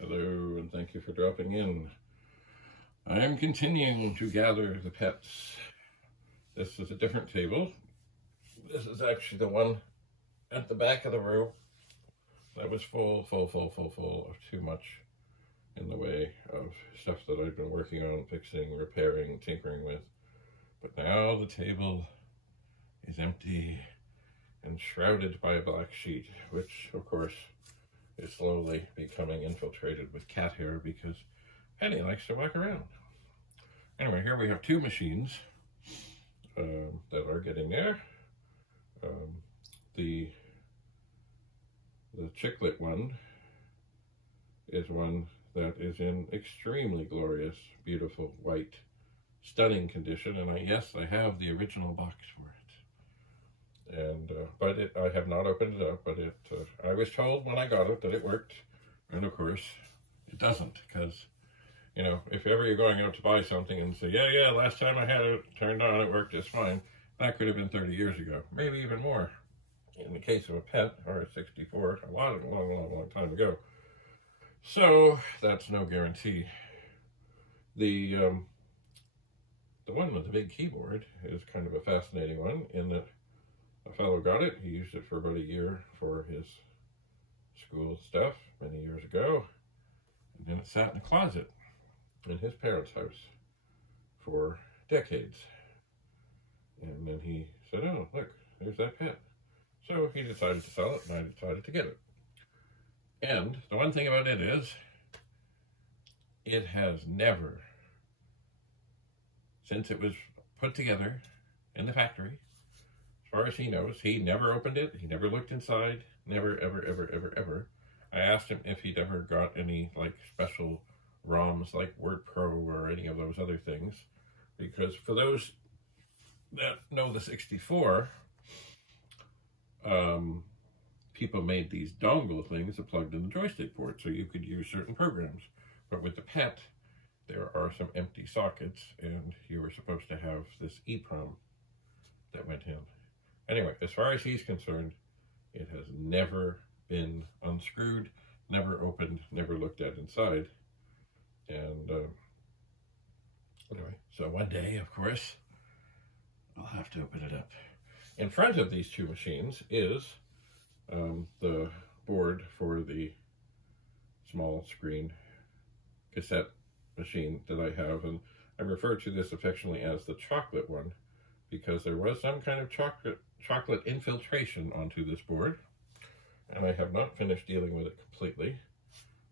Hello, and thank you for dropping in. I am continuing to gather the pets. This is a different table. This is actually the one at the back of the room that was full of too much in the way of stuff that I've been working on, fixing, repairing, tinkering with. But now the table is empty and shrouded by a black sheet, which of course is slowly becoming infiltrated with cat hair because Penny likes to walk around. Anyway, here we have two machines that are getting there. The Chiclet one is one that is in extremely glorious, beautiful, white, stunning condition, and I have the original box for it. And but I have not opened it up. But I was told when I got it that it worked, and of course it doesn't, because you know, if ever you're going out to buy something and say, yeah, last time I had it turned on, it worked just fine, that could have been 30 years ago, maybe even more. In the case of a pet or a 64, a long time ago. So that's no guarantee. The one with the big keyboard is kind of a fascinating one in that a fellow got it. He used it for about a year for his school stuff many years ago, and then it sat in a closet in his parents' house for decades. And then he said, oh, look, there's that pet. So he decided to sell it, and I decided to get it. And the one thing about it is, it has never, since it was put together in the factory, as far as he knows, he never opened it, he never looked inside, never, ever. I asked him if he'd ever got any, like, special ROMs like Word Pro or any of those other things, because for those that know the 64, people made these dongle things that plugged in the joystick port so you could use certain programs. But with the pet, there are some empty sockets, and you were supposed to have this EEPROM that went in. Anyway, as far as he's concerned, it has never been unscrewed, never opened, never looked at inside. And anyway, so one day, of course, I'll have to open it up. In front of these two machines is the board for the small screen cassette machine that I have, and I refer to this affectionately as the chocolate one because there was some kind of chocolate infiltration onto this board, and I have not finished dealing with it completely,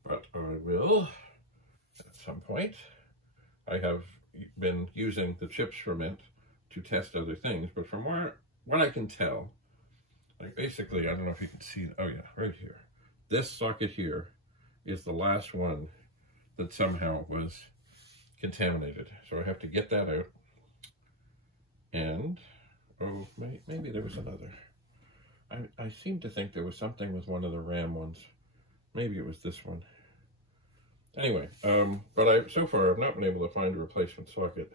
but I will at some point. I have been using the chips from it to test other things, but from what I can tell, like basically, I don't know if you can see, oh yeah, right here. This socket here is the last one that somehow was contaminated. So I have to get that out. And, oh, maybe there was another. I seem to think there was something with one of the RAM ones. Maybe it was this one. Anyway, but so far I've not been able to find a replacement socket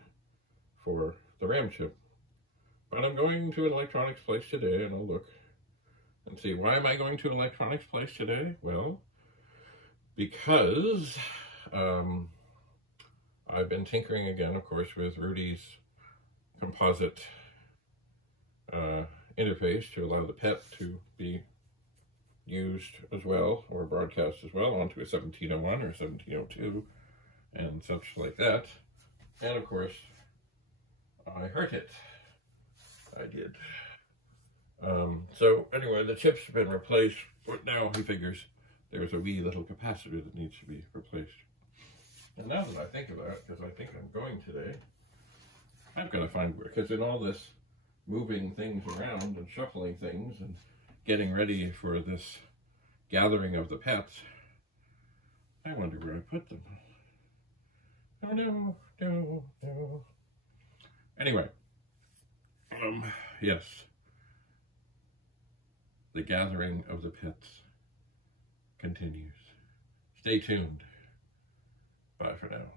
for the RAM chip. But I'm going to an electronics place today, and I'll look and see. Why am I going to an electronics place today? Well, because I've been tinkering again, of course, with Rudy's composite interface to allow the pet to be used as well, or broadcast as well, onto a 1701 or 1702 and such like that. And of course, I hurt it. I did. So anyway, the chips have been replaced, but now he figures there's a wee little capacitor that needs to be replaced. And now that I think about it, because I think I'm going today, I'm going to find where, because in all this moving things around and shuffling things and getting ready for this gathering of the pets, I wonder where I put them. Oh no. Anyway, yes, the gathering of the pets continues. Stay tuned. Bye for now.